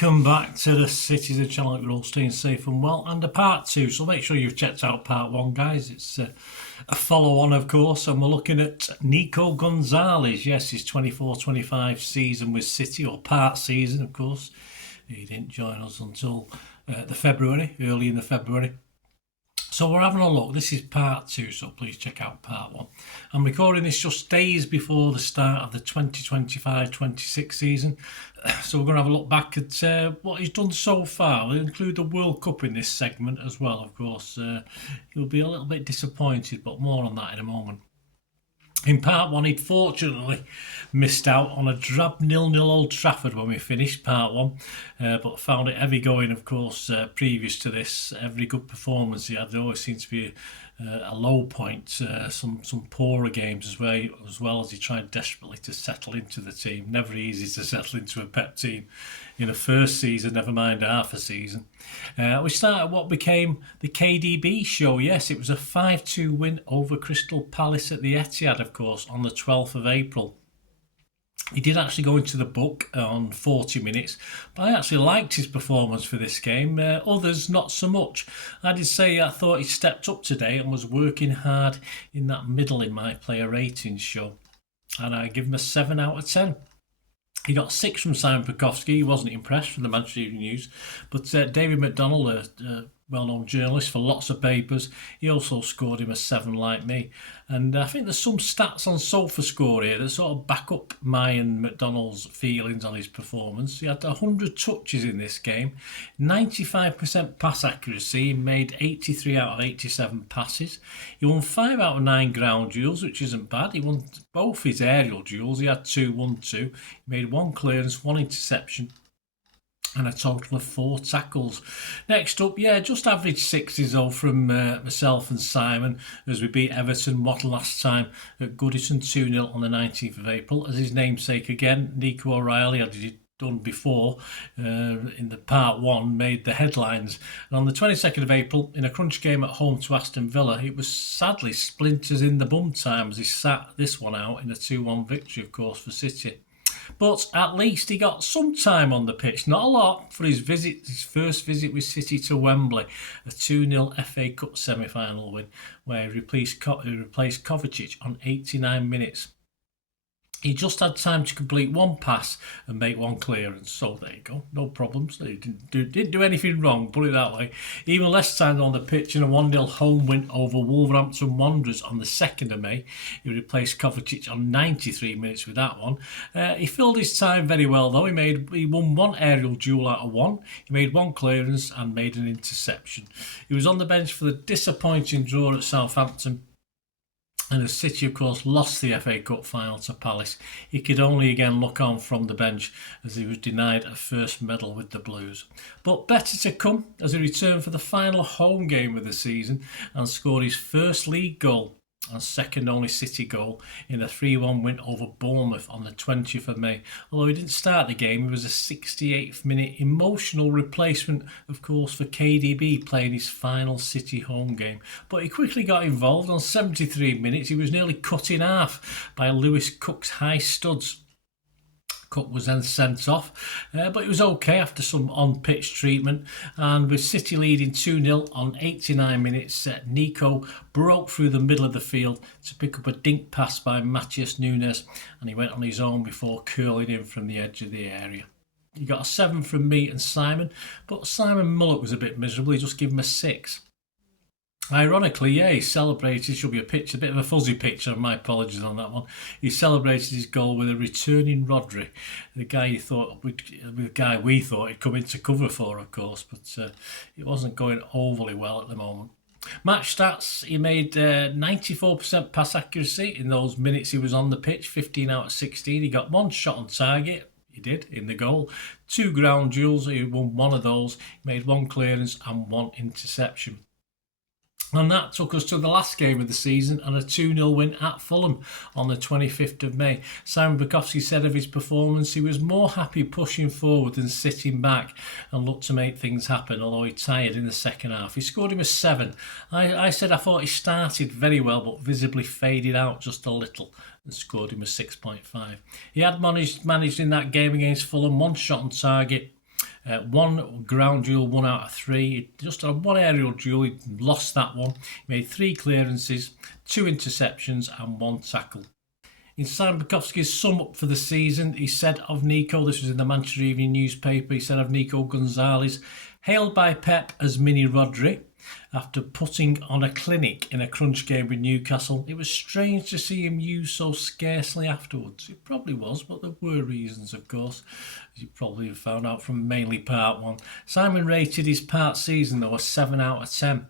Welcome back to the Cities of Channel. We're all staying safe and well, and a part two. So make sure you've checked out part one, guys. It's a follow-on, of course, and we're looking at Nico Gonzalez. Yes, his 24-25 season with City, or part season, of course. He didn't join us until early in the February. So we're having a look. This is part two, so please check out part one. I'm recording this just days before the start of the 2025-26 season. So we're going to have a look back at what he's done so far. We'll include the World Cup in this segment as well, of course. You'll be a little bit disappointed, but more on that in a moment. In part one, he'd fortunately missed out on a drab 0-0 Old Trafford when we finished part one, but found it heavy going, of course, previous to this. Every good performance he had, there always seemed to be a low point, some poorer games as well as he tried desperately to settle into the team. Never easy to settle into a Pep team in a first season, never mind half a season. We started what became the KDB show. Yes, it was a 5-2 win over Crystal Palace at the Etihad, of course, on the 12th of April. He did actually go into the book on 40 minutes, but I actually liked his performance for this game. Others, not so much. I did say I thought he stepped up today and was working hard in that middle in my player ratings show. And I give him a 7 out of 10. He got 6 from Simon Pekowski. He wasn't impressed from the Manchester Evening News. But David McDonald, a well-known journalist for lots of papers, he also scored him a 7 like me. And I think there's some stats on SofaScore here that sort of back up my and McDonald's feelings on his performance. He had 100 touches in this game, 95% pass accuracy. He made 83 out of 87 passes. He won 5 out of 9 ground duels, which isn't bad. He won both his aerial duels. He had 2-1-2. He made 1 clearance, 1 interception, and a total of 4 tackles. Next up, just average 60s though from myself and Simon as we beat Everton last time at Goodison 2-0 on the 19th of April. As his namesake again, Nico O'Reilly, as he done before in the part one, made the headlines. And on the 22nd of April, in a crunch game at home to Aston Villa, it was sadly splinters in the bum time as he sat this one out in a 2-1 victory, of course, for City. But at least he got some time on the pitch, not a lot, for his first visit with City to Wembley, a 2-0 FA Cup semi-final win, where he replaced Kovacic on 89 minutes. He just had time to complete 1 pass and make 1 clearance. So there you go, no problems. He didn't do anything wrong, put it that way. Even less time on the pitch in a 1-0 home win over Wolverhampton Wanderers on the 2nd of May. He replaced Kovacic on 93 minutes with that one. He filled his time very well though. He won 1 aerial duel out of 1. He made 1 clearance and made an interception. He was on the bench for the disappointing draw at Southampton. And as City, of course, lost the FA Cup final to Palace, he could only again look on from the bench as he was denied a first medal with the Blues. But better to come as he returned for the final home game of the season and scored his first league goal and second only City goal in a 3-1 win over Bournemouth on the 20th of May. Although he didn't start the game, he was a 68th minute emotional replacement, of course, for KDB playing his final City home game. But he quickly got involved. On 73 minutes, he was nearly cut in half by Lewis Cook's high studs. Cook was then sent off, but it was okay after some on-pitch treatment. And with City leading 2-0 on 89 minutes, Nico broke through the middle of the field to pick up a dink pass by Matheus Nunes, and he went on his own before curling in from the edge of the area. He got a 7 from me and Simon, but Simon Mullock was a bit miserable. He just gave him a 6. Ironically, he celebrated, should be a bit of a fuzzy picture, my apologies on that one. He celebrated his goal with a returning Rodri, the guy we thought he'd come into cover for, of course, but it wasn't going overly well at the moment. Match stats, he made 94% pass accuracy in those minutes he was on the pitch, 15 out of 16. He got 1 shot on target. He did, in the goal. 2 ground duels, he won 1 of those. He made 1 clearance and 1 interception. And that took us to the last game of the season and a 2-0 win at Fulham on the 25th of May. Simon Pekowski said of his performance he was more happy pushing forward than sitting back and looked to make things happen, although he tired in the second half. He scored him a 7. I said I thought he started very well but visibly faded out just a little and scored him a 6.5. He had managed in that game against Fulham 1 shot on target, One ground duel, 1 out of 3. Just on one aerial duel, he lost that one. He made 3 clearances, 2 interceptions and 1 tackle. In Simon Bukowski's sum up for the season, he said of Nico, this was in the Manchester Evening newspaper, he said of Nico Gonzalez, hailed by Pep as Mini Rodri. After putting on a clinic in a crunch game with Newcastle, it was strange to see him used so scarcely afterwards. It probably was, but there were reasons, of course, as you probably have found out from mainly part 1. Simon rated his part season, though, a 7 out of 10.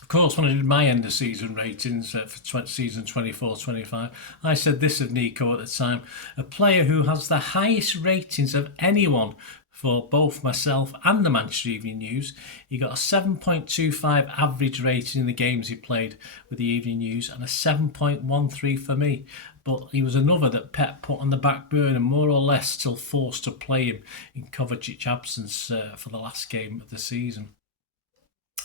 Of course, when I did my end of season ratings for season 24-25, I said this of Nico at the time: a player who has the highest ratings of anyone for both myself and the Manchester Evening News. He got a 7.25 average rating in the games he played with the Evening News and a 7.13 for me. But he was another that Pep put on the back burner, more or less till forced to play him in Kovacic's absence for the last game of the season.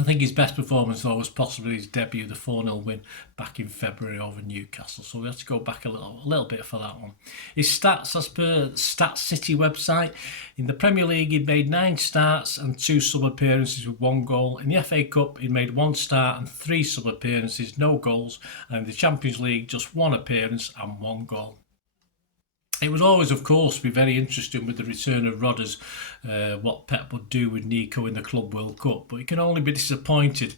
I think his best performance, though, was possibly his debut, the 4-0 win back in February over Newcastle. So we have to go back a little bit for that one. His stats, as per Stats City website, in the Premier League, he made 9 starts and 2 sub-appearances with 1 goal. In the FA Cup, he made 1 start and 3 sub-appearances, no goals. And in the Champions League, just 1 appearance and 1 goal. It would always, of course, be very interesting with the return of Rodders, what Pep would do with Nico in the Club World Cup. But he can only be disappointed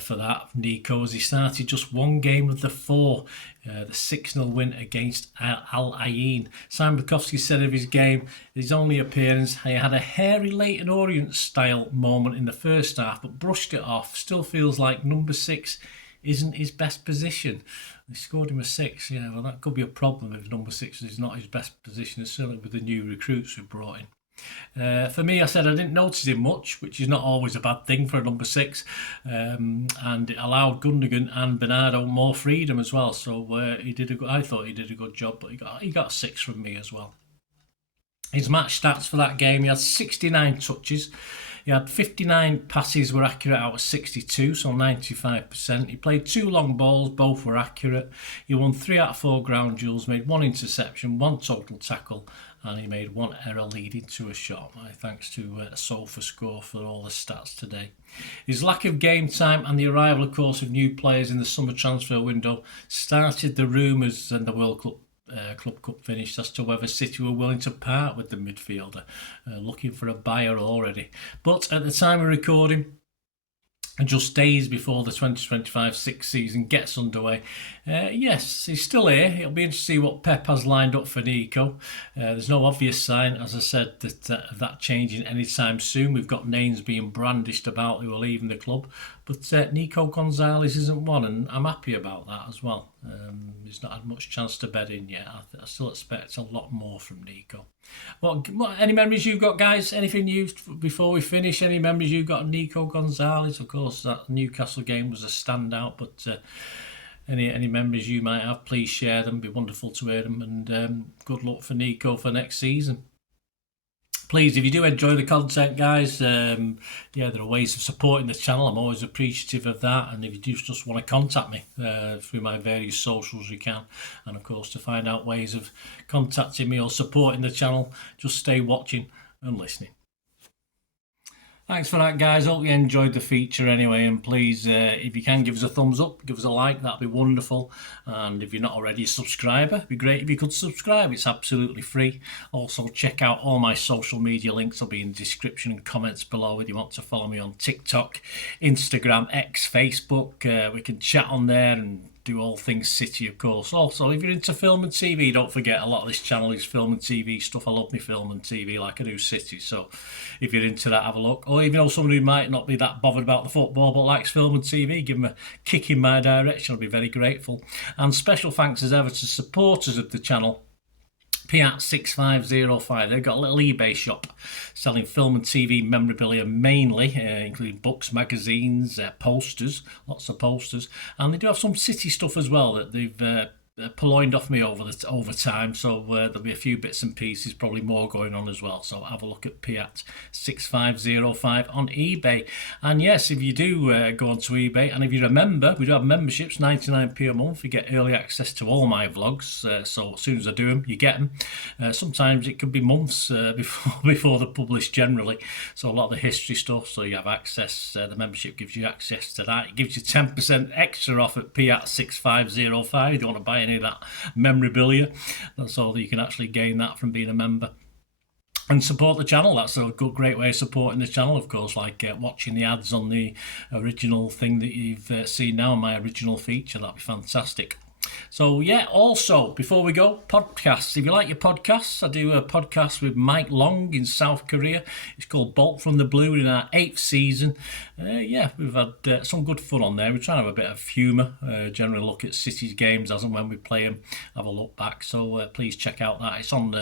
for that, Nico, as he started just 1 game of the 4, the 6-0 win against Al Ain. Simon Bukowski said of his game, his only appearance, he had a hairy Leyton Orient style moment in the first half, but brushed it off. Still feels like number 6 isn't his best position. They scored him a 6. Yeah, well, that could be a problem if number 6 is not his best position, certainly with the new recruits we brought in. For me, I said I didn't notice him much, which is not always a bad thing for a number 6, and it allowed Gundogan and Bernardo more freedom as well. So I thought he did a good job, but he got a 6 from me as well. His match stats for that game: he had 69 touches. He had 59 passes were accurate out of 62, so 95%. He played 2 long balls, both were accurate. He won 3 out of 4 ground duels, made 1 interception, 1 total tackle, and he made 1 error leading to a shot. My thanks to SofaScore for all the stats today. His lack of game time and the arrival, of course, of new players in the summer transfer window started the rumours and the World Club Cup finished as to whether City were willing to part with the midfielder, looking for a buyer already. But at the time of recording, just days before the 2025-6 season gets underway, yes, he's still here. It'll be interesting to see what Pep has lined up for Nico. There's no obvious sign, as I said, that changing anytime soon. We've got names being brandished about who are leaving the club, but Nico Gonzalez isn't one, and I'm happy about that as well. He's not had much chance to bed in yet. I still expect a lot more from Nico. What any memories you've got, guys? Anything new before we finish? Any memories you've got of Nico Gonzalez? Of course, that Newcastle game was a standout, but any memories you might have, please share them. It'd be wonderful to hear them, and good luck for Nico for next season. Please, if you do enjoy the content, guys, there are ways of supporting the channel. I'm always appreciative of that. And if you do just want to contact me through my various socials, you can. And of course, to find out ways of contacting me or supporting the channel, just stay watching and listening. Thanks for that, guys. Hope you enjoyed the feature anyway. And please, if you can, give us a thumbs up, give us a like. That'd be wonderful. And if you're not already a subscriber, it'd be great if you could subscribe. It's absolutely free. Also, check out all my social media links. They'll be in the description and comments below if you want to follow me on TikTok, Instagram, X, Facebook. We can chat on there and do all things City, of course. Also, if you're into film and TV, don't forget a lot of this channel is film and TV stuff. I love me film and TV like I do City. So if you're into that, have a look. Or even though somebody who might not be that bothered about the football but likes film and TV, give them a kick in my direction. I'll be very grateful. And special thanks as ever to supporters of the channel. Piat6505. They've got a little eBay shop selling film and TV memorabilia mainly, including books, magazines, posters, lots of posters, and they do have some City stuff as well that they've purloined off me over time, so there'll be a few bits and pieces, probably more going on as well. So have a look at Piat 6505 on eBay. And yes, if you do go onto eBay, and if you remember, we do have memberships, 99p a month. You get early access to all my vlogs. So as soon as I do them, you get them. Sometimes it could be months before they're published generally. So a lot of the history stuff, so you have access. The membership gives you access to that. It gives you 10% extra off at Piat 6505 if you want to buy any of that memorabilia. That's all, you can actually gain that from being a member and support the channel. That's a great way of supporting the channel, of course, like watching the ads on the original thing that you've seen now, my original feature. That'd be fantastic. So yeah, also before we go, podcasts. If you like your podcasts, I do a podcast with Mike Long in South Korea. It's called Bolt from the Blue, in our 8th season. Yeah, we've had some good fun on there. We're trying to have a bit of humour, generally look at City's games as and when we play them, have a look back. So please check out that. It's on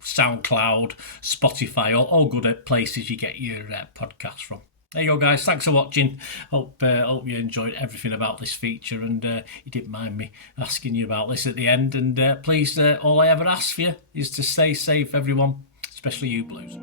Soundcloud, Spotify, all good places you get your podcasts from. There you go, guys. Thanks for watching. Hope you enjoyed everything about this feature, and you didn't mind me asking you about this at the end. And please, all I ever ask for you is to stay safe, everyone, especially you Blues.